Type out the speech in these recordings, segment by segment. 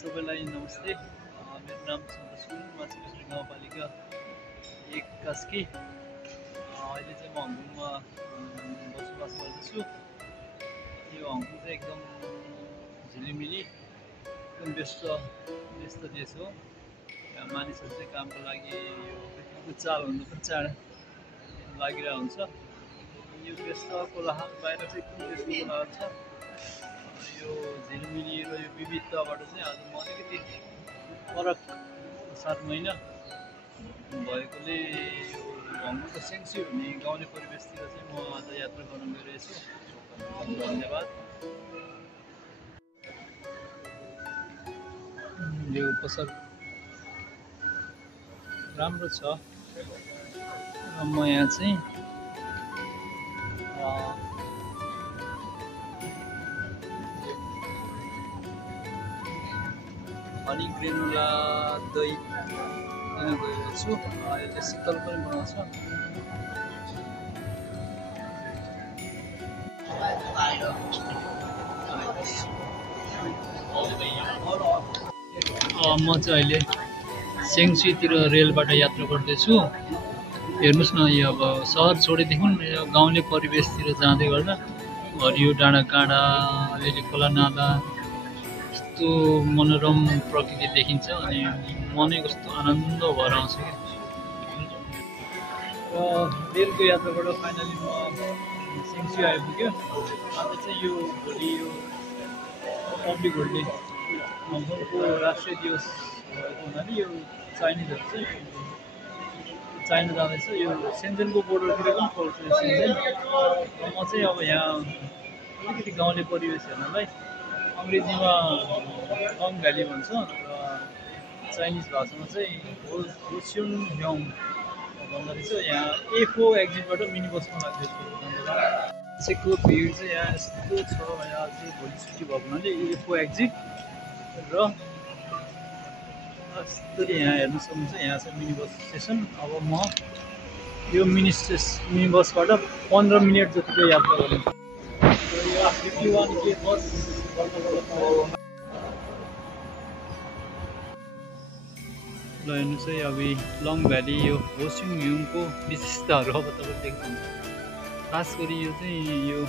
सबैलाई नमस्ते। मेरो नाम सन्तोष गुरुङ, माछापुछ्रे गाउँपालिका 1 कास्की। अहिले चाहिँ म हङकङमा बसोबास गर्दैछु। यो हङकङ चाहिँ एकदम झिलिमिली एकदम व्यस्त देश हो। यहाँ मानिसहरू चाहिँ कामको लागि यो पृथ्वीको चालभन्दा पनि चाँडो लागिरहेको हुन्छ। यो व्यस्त कोलाहल बाहिर चाहिँ एकदम व्यस्त कोलाहल छ। यो झिलिमिली र यो विविधताबाट चाहिँ आज म अलिकति फरक 7 महिना भएकोले यो हङकङको सेङ्सी भन्ने गाउँले परिवेशतिर चाहिँ म आज यात्रा गर्न गइरहेछु। धन्यवाद। यो पसल राम्रो छ र म यहाँ चाहिँ हनी ग्रेनुला दही लिन गएको छु। यसले शीतल पनि बनाउँछ। म चाहिँ अहिले सेङ्सीतिर रेलबाट यात्रा गर्दैछु। हेर्नुहोस् न, यो अब सहर छोडेदेखि यो गाउँले परिवेशतिर जाँदै गर्दा हरियो डाँडा काँडा, अलिअलि खोला नाला, यस्तो मनोरम प्रकृति देखिन्छ अनि मनै कस्तो आनन्द भएर आउँछ कि। र रेलको यात्राबाट फाइनली म सेङ्सी आइपुग्यो। आज चाहिँ यो भोलि यो रिपब्लिक होलिडे हङकङको राष्ट्रिय दिवस भएको हुनाले यो चाइनिजहरू चाहिँ चाइना जाँदैछ। यो सेन्जेनको बोर्डरतिर पनि खोल्छ यो सेन्जेन। र म चाहिँ अब यहाँ अलिकति गाउँले परिवेश हेर्नलाई, अङ्ग्रेजीमा लङ भ्याली भन्छ र चाइनिज भाषामा चाहिँ होस्युङ ह्योङ भन्दो रहेछ। यहाँ A4 एक्जिटबाट मिनी बसमा लाग्दैछु। मान्छेको भिड चाहिँ यहाँ यस्तो छ। आज भोलि छुट्टी भएको हुनाले A4 एक्जिट र यस्तरी यहाँ हेर्न सक्नुहुन्छ। यहाँ छ मिनी बस स्टेसन। अब म यो मिनी बसबाट 15 मिनट जतिको यात्रा गरेँ। यो 51K बस ल हेर्नुहोस् है। अब लङ भ्याली यो होस्युङ ह्योङको विशेषताहरू अब तपाईँ देख्नुहुन्छ। खास गरी यो चाहिँ यो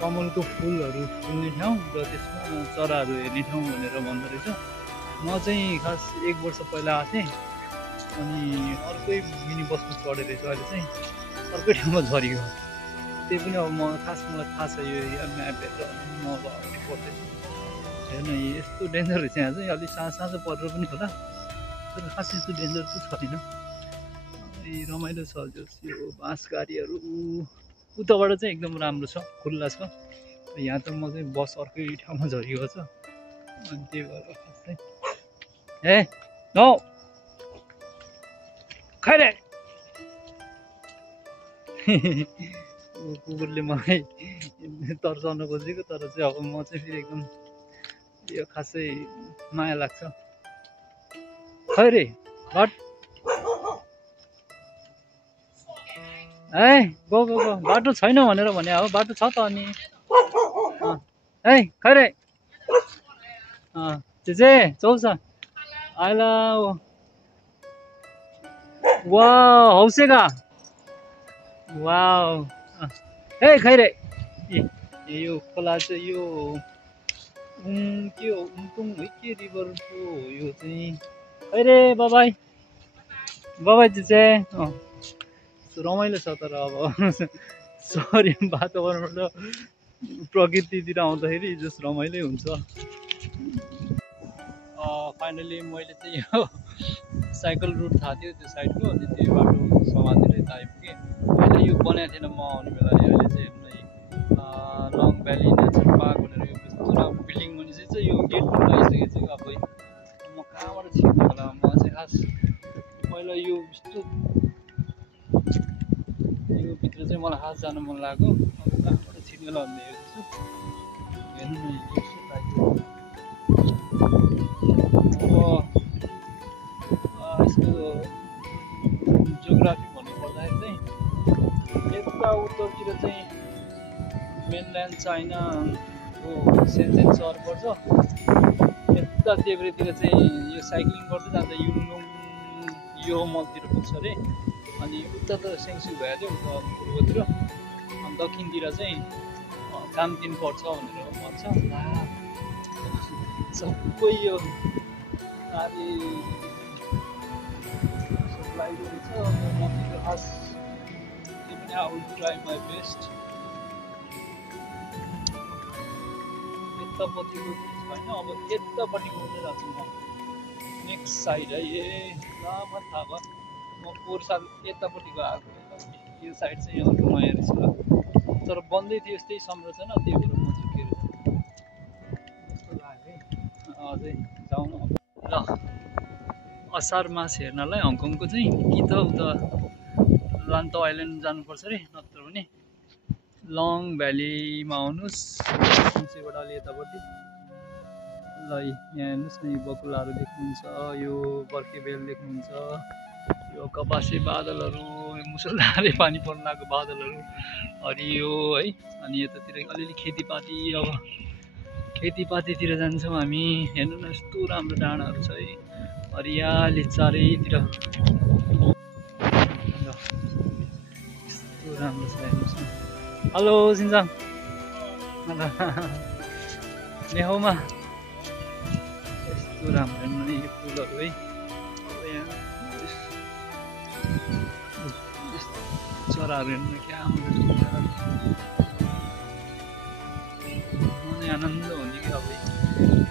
कमलको फुलहरू फुल्ने ठाउँ र त्यसमा चराहरू हेर्ने ठाउँ भनेर भन्दो रहेछ। म चाहिँ खास 1 वर्ष पहिला आएको थिएँ अनि अर्कै मिनी बसमा चढेर रहेछ। अहिले चाहिँ अर्कै ठाउँमा झरेको। त्यही पनि अब मलाई थाहा छ यो म्याप हेरेर म अब अगाडि बढ्दैछु। हेर्नु यस्तो डेन्जर रहेछ। यहाँ चाहिँ अलिक साँझो परेर पनि होला, तर खास यस्तो डेन्जर चाहिँ छैन। रमाइलो छ। यो बाँस गाडीहरू उताबाट चाहिँ एकदम राम्रो छ, खुल्ला छ। यहाँ त म चाहिँ बस अर्कै ठाउँमा झरेको छ अनि त्यही भएर खास चाहिँ नो खैरे कुकुरले मलाई तर्साउन खोजेको, तर चाहिँ अब म चाहिँ फेरि एकदम यो खासै माया लाग्छ। Khaire but go go go. बाटो छैन भनेर भने हो, बाटो छ त अनि खैरे चेचे चौसा आइला वा हौसेगा वाउ। खैरे यो खोला चाहिँ यो के हो, उम्तुङ है के रिभरको यो चाहिँ। खैरे बाबाई चेचे। रमाइलो छ। तर अब सहरी वातावरणबाट प्रकृतितिर आउँदाखेरि जस रमाइलो हुन्छ। फाइनली मैले चाहिँ यो साइकल रुट थाहा थियो त्यो साइडको, अनि त्यो बाटो समातेर यता आइपुगेँ। अहिले यो बनाएको थिएन म आउने बेलाले। अहिले चाहिँ हेर्नु लङ भ्याली नेचर पार्क भनेर यो यस्तो राम्रो बिल्डिङ बनिसकेको छ। यो गेट पनि लगाइसकेको छ। अब म कहाँबाट छिर्नु होला। म चाहिँ खास पहिला यो यस्तो यो भित्र चाहिँ मलाई खास जानु मन लाग्यो। अब कहाँबाट छिर्नु होला भन्ने हेर्दैछु। हेर्नु न यस्तो लाग्यो। यसको जियोग्राफी भन्नुपर्दाखेरि चाहिँ यता उत्तरतिर चाहिँ मेनल्यान्ड चाइनाको सेन्जेन सहर पर्छ। यता देब्रेतिर चाहिँ यो साइक्लिङ गर्दै जाँदा युलुङ यो मलतिर पुग्छ अरे। अनि उता त सेङ्सु भइहाल्यो उता पूर्वतिर, अनि दक्षिणतिर चाहिँ कामदिन पर्छ भनेर भन्छ। सबै यो गाडी सप्लाई गरेछ। म चाहिँ खास त्यो पनि I will try my best. यतापट्टिको होइन, अब यतापट्टिको हुँदै जान्छु म नेक्स्ट साइड है। ए लामा थाहा भयो, म पोहोर साल यतापट्टिको आएको यो साइड चाहिँ अर्को नयाँ रहेछ, तर बन्दै थियो यस्तै संरचना, त्यही भएर म झुकेर जस्तो लाग्यो है। अझै जाउँ न ल। असार मास हेर्नलाई हङकङको चाहिँ कि त उता लान्तो आइल्यान्ड जानुपर्छ अरे, नत्र भने लङ भ्यालीमा आउनुहोस् सिन्चेबाट अलि यतापट्टि। ल यहाँ हेर्नुहोस् न, यो बकुलाहरू देख्नुहुन्छ, यो बर्खे बेल देख्नुहुन्छ, यो कपासे बादलहरू, मुसलधारे पानी पर्न लागेको बादलहरू हरियो है। अनि यतातिर अलिअलि खेतीपाती, अब खेतीपातीतिर जान्छौँ हामी। हेर्नु न यस्तो राम्रो डाँडाहरू छ है, हरियाली चारैतिर, यस्तो राम्रो छ हेर्नुहोस् न। हेलो सिन्जाङ नेहोमा यस्तो राम्रो हेर्नु नि यो फुलहरू है। चराहरू हेर्नु क्या मनै आनन्द हुने कि। अब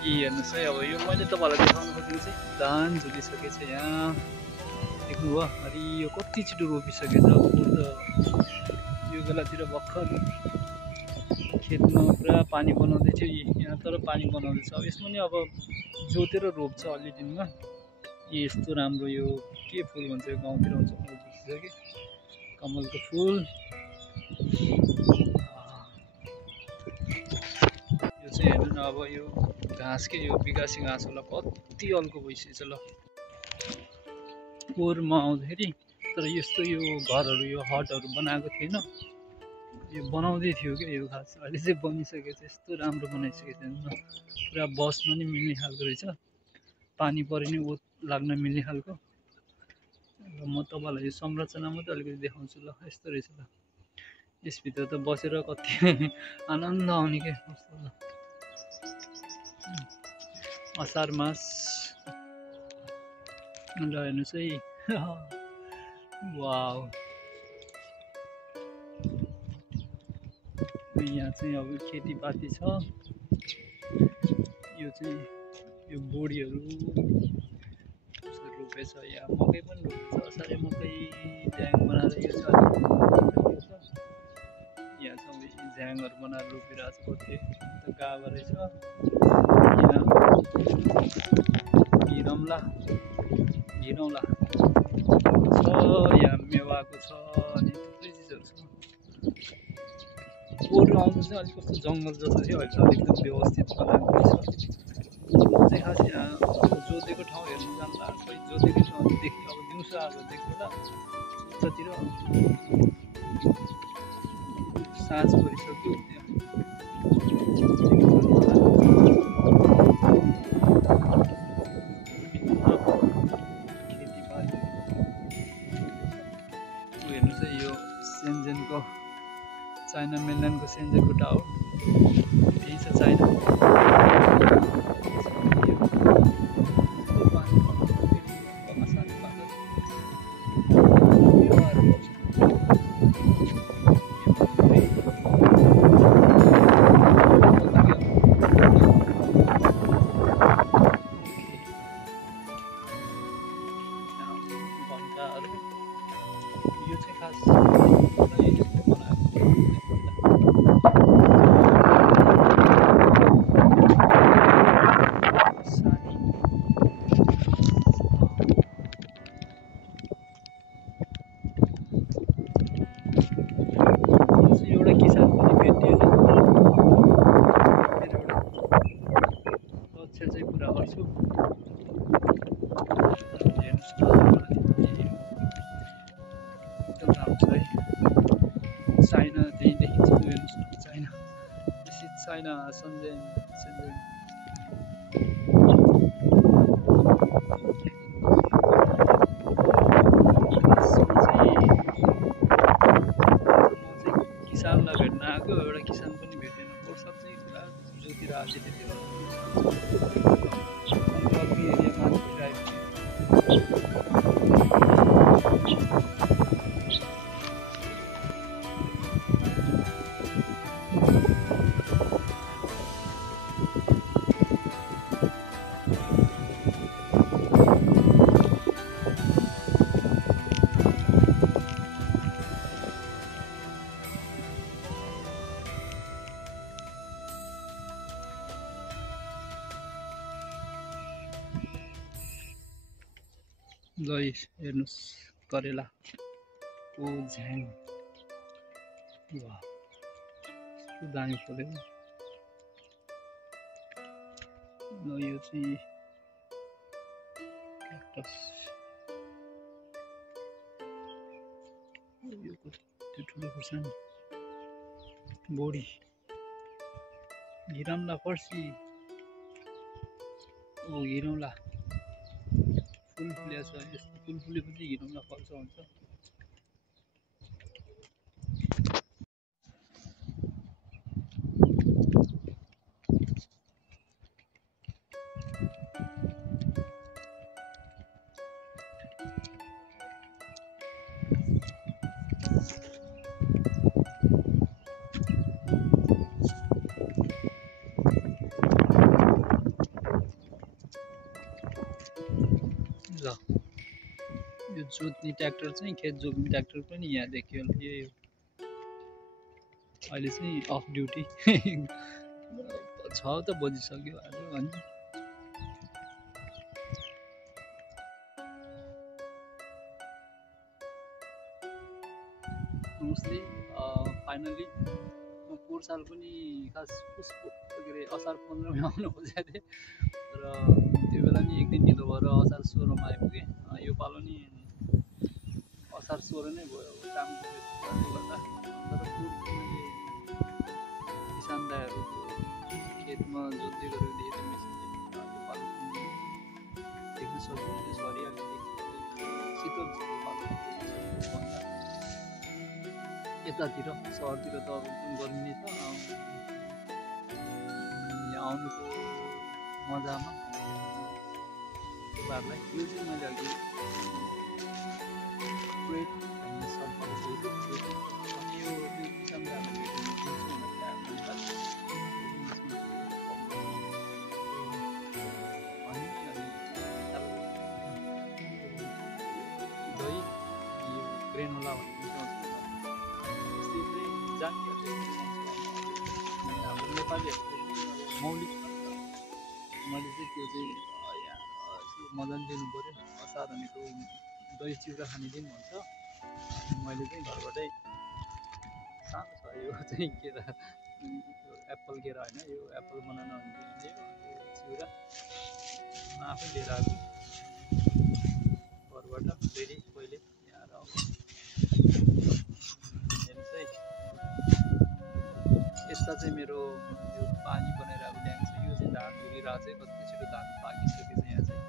यी हेर्नुहोस् है, अब यो मैले तपाईँलाई देखाउनु खोजेको चाहिँ धान झुलिसकेछ यहाँ देख्नुभयो। अनि यो कति छिटो रोपिसकेछ फुल त। यो बेलातिर भर्खर खेतमा पुरा पानी बनाउँदै थियो यहाँ, तर पानी बनाउँदैछ। अब यसमा नि अब जोतेर रोप्छ अलि दिनमा। यस्तो राम्रो यो के फुल भन्छ, यो गाउँतिर आउँछ कि कमलको फुल। यो चाहिँ हेर्नु न, अब यो घाँस के यो बिगासी घाँस होला, कति अल्को भइसकेछ ल। पोहोरमा आउँदाखेरि तर यस्तो यो घरहरू यो हटहरू बनाएको थिएन, यो बनाउँदै थियो क्या यो घाँस। अहिले चाहिँ बनिसकेको छ, यस्तो राम्रो बनाइसकेको छ हेर्नु न। पुरा बस्न नि मिल्ने खालको रहेछ, पानी परे नि ओत लाग्न मिल्ने खालको। र म तपाईँलाई यो संरचना मात्रै अलिकति देखाउँछु ल। यस्तो रहेछ ल, यसभित्र त बसेर कति आनन्द आउने क्या कस्तो ल। असार मास ल हेर्नुहोस् है। वाउ, यहाँ चाहिँ अब खेतीपाती छ। यो चाहिँ यो बोडीहरू रोपेछ, यहाँ मकै पनि रोपेछ। असारे मकै झ्याङ बनाएर यो छ, यहाँ चाहिँ झ्याङहरू बनाएर रोपिरहेको छ। कति गाभा रहेछ यहाँ। घिरौँला छ, यहाँ मेवाको छ, अनि थुप्रै चिजहरू छ। पोहोर आउनु चाहिँ अलिक कस्तो जङ्गल जस्तो थियो, अहिले चाहिँ अलिकति व्यवस्थित बनाएको रहेछ। चाहिँ खास यहाँ जोतेको ठाउँ हेर्नु जाँदा खोइ जोतेकै ठाउँ देख्यो। अब दिउँसो अब देख्दा उतातिर साँझ परिसक्यो त्यहाँ खेतीपाती। हेर्नु चाहिँ यो सेन्जेनको चाइना मेनल्यान्डको सेन्जेनको टावर, त्यही छ चाइना। यो चाहिँ खास एउटा किसान पनि भेटियो। मेरो एउटा लक्ष्य चाहिँ पुरा गर्छु। चाइना त्यही देखिन्छ, हेर्नुहोस् न चाइना। चाइना सन्जेन तिर आज त्यति गर्मी एरियामा छिराएको ल हेर्नुहोस् करेला ओ झ्याङ वाह दामी फल्यो ल यो चाहिँ क्याक्टस यो त्यो ठुलो खुर्सानी बोडी घिरौँला पर्सी ओ घिरौँला फुल फुलेको छ यस्तो फुल फुलेपछि घिरौँला फल्छ हुन्छ ल यो जोत्ने ट्र्याक्टर चाहिँ खेत जोत्ने ट्र्याक्टर पनि यहाँ देखियो यही हो अहिले चाहिँ अफ ड्युटी 6 त बजिसक्यो आज अनि नमस्ते फाइनली पोहोर साल पनि खास उसको के अरे असार 15 मा आउनु खोजेको थिएँ र त्यो बेला नि एक दिन ढिलो भएर असार 16 मा आइपुगेँ यो पालो नि असार 16 नै भयो काम गर्दा तर मैले किसान दाइहरूको खेतमा जोत्दै गरेको देखेँ त्यो मेसिनले यो पालो देख्न सक्नु हरियाली शीतल पालो यतातिर सहरतिर त अब गर्मी नै छ यहाँ आउनुको मजामा तपाईँहरूलाई यो चाहिँ मैले अघि क्रेट भन्ने शब्दहरू बोलेको अनि यो किसान दही यो ग्रेनोला भन्ने हाम्रो नेपालीहरूको मौलिक मैले चाहिँ त्यो चाहिँ मजाले लिनु पऱ्यो असार भनेको दही चिउरा खाने दिन भन्छ मैले चाहिँ घरबाटै सानो छ यो चाहिँ केरा एप्पल केरा होइन यो एप्पल बनाउन हुन्थ्यो चिउरा आफै लिएर आएको घरबाट फेरि पहिले यहाँ आएर हेर्नुहोस् है यस्ता चाहिँ मेरो यो पानी बनाएर अब ल्याङ छ यो चाहिँ धान धुलिरहेको चाहिँ कति छिटो धान पाकिसकेको छ यहाँ चाहिँ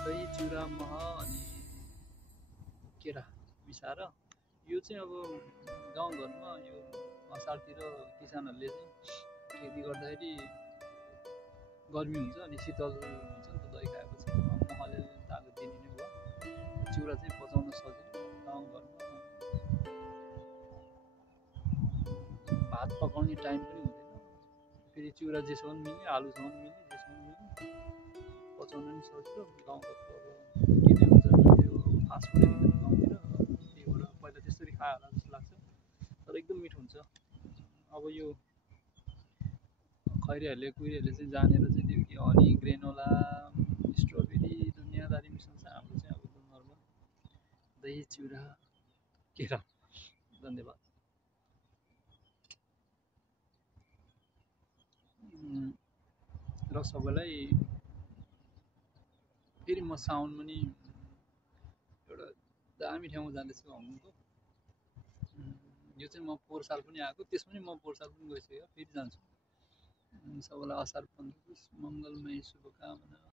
दही चिउरा मह अनि केरा मिसाएर यो चाहिँ अब गाउँघरमा यो असारतिर किसानहरूले चाहिँ खेती गर्दाखेरि गर्मी हुन्छ अनि शीतल हुन्छ नि त दही खाएपछि महले तागत दिने नै भयो चिउरा चाहिँ पचाउन सजिलो गाउँघरमा भात पकाउने टाइम पनि हुँदैन फेरि चिउरा जेसम्म मिल्ने आलुसँग मिल्ने जेसम्म मिल्ने पचाउन पनि सजिलो गाउँघरको अब के हुन्छ त्यो फास्ट फुड हुन्छ गाउँतिर त्यही भएर पहिला त्यसरी खायो होला जस्तो लाग्छ तर एकदम मिठो हुन्छ। अब यो खैरीहरूले कुहिरेहरूले चाहिँ जानेर चाहिँ त्यो के हनी ग्रेनोला स्ट्रबेरी दुनियाँदारी मिसाउँछ, हाम्रो चाहिँ अब एकदम नर्मल दही चिउरा केरा। धन्यवाद। र सबैलाई फेरि म साउनमा नि एउटा दामी ठाउँमा जाँदैछु हङकङको। यो चाहिँ म पोहोर साल पनि आएको, त्यसमा नि म पोहोर साल पनि गइसक्यो, फेरि जान्छु। सबैलाई असार 15 मङ्गलमय शुभकामना।